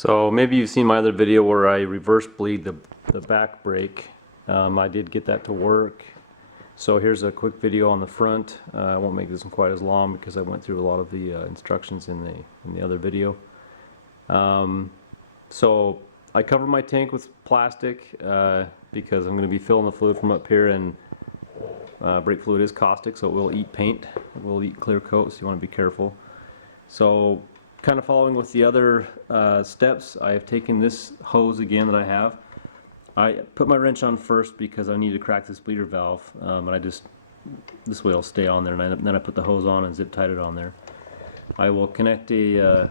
So maybe you've seen my other video where I reverse bleed the back brake. I did get that to work. So here's a quick video on the front. I won't make this one quite as long because I went through a lot of the instructions in the other video. So I cover my tank with plastic because I'm going to be filling the fluid from up here, and brake fluid is caustic, so it will eat paint. It will eat clear coat, so you want to be careful. So kind of following with the other steps, I have taken this hose again that I have. I put my wrench on first because I need to crack this bleeder valve, and this way it'll stay on there, and then I put the hose on and zip tied it on there. I will connect a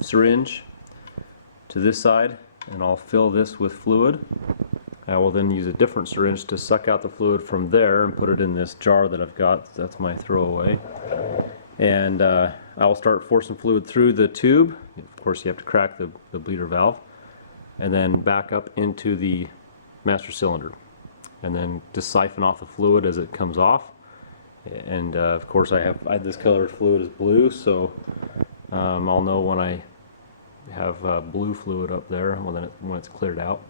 syringe to this side, and I'll fill this with fluid. I will then use a different syringe to suck out the fluid from there and put it in this jar that I've got. That's my throwaway. And I will start forcing fluid through the tube. Of course, you have to crack the bleeder valve, and then back up into the master cylinder, and then just siphon off the fluid as it comes off. And of course, I have this colored fluid is blue, so I'll know when I have blue fluid up there when it's cleared out.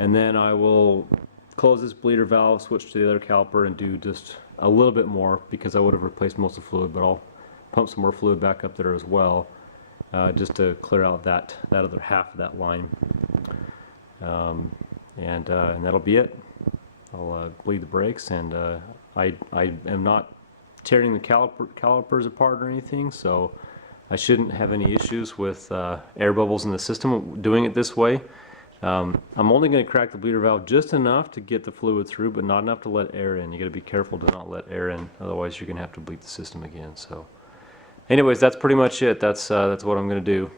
And then I will close this bleeder valve, switch to the other caliper, and do just a little bit more because I would have replaced most of the fluid, but I'll pump some more fluid back up there as well, just to clear out that other half of that line. And that'll be it. I'll bleed the brakes, and I am not tearing the calipers apart or anything, so I shouldn't have any issues with air bubbles in the system doing it this way. I'm only going to crack the bleeder valve just enough to get the fluid through, but not enough to let air in. You got to be careful to not let air in, otherwise you're going to have to bleed the system again. So anyways, that's pretty much it. That's what I'm going to do.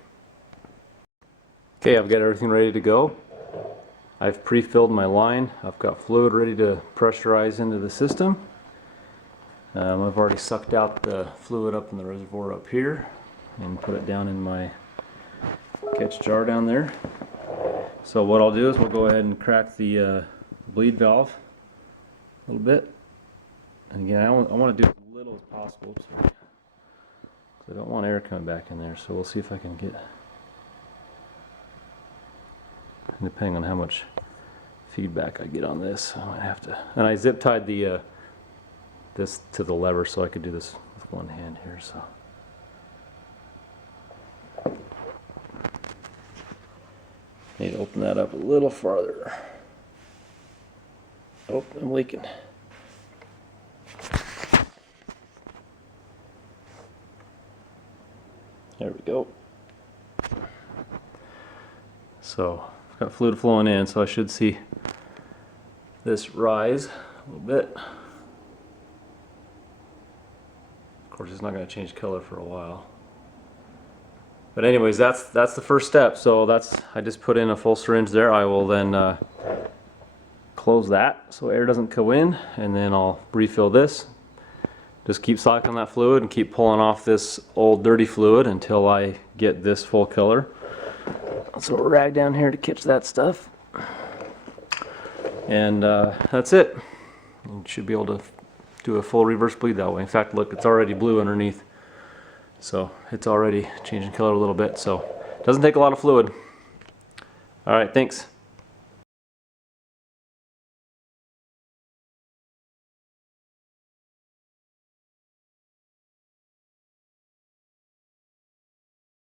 Okay, I've got everything ready to go. I've pre-filled my line. I've got fluid ready to pressurize into the system. I've already sucked out the fluid up in the reservoir up here and put it down in my catch jar down there. So what I'll do is we'll go ahead and crack the bleed valve a little bit. And again, I want to do as little as possible. Sorry. I don't want air coming back in there, so we'll see if I can get, depending on how much feedback I get on this, I might have to. And I zip tied this to the lever so I could do this with one hand here. So need to open that up a little farther. Oh, I'm leaking. There we go. So I've got fluid flowing in, so I should see this rise a little bit. Of course, it's not going to change color for a while. But anyways, that's the first step. So I just put in a full syringe there. I will then close that so air doesn't go in, and then I'll refill this. Just keep cycling that fluid and keep pulling off this old dirty fluid until I get this full color. So a rag down here to catch that stuff. And that's it. You should be able to do a full reverse bleed that way. In fact, look, it's already blue underneath. So it's already changing color a little bit. So it doesn't take a lot of fluid. All right, thanks.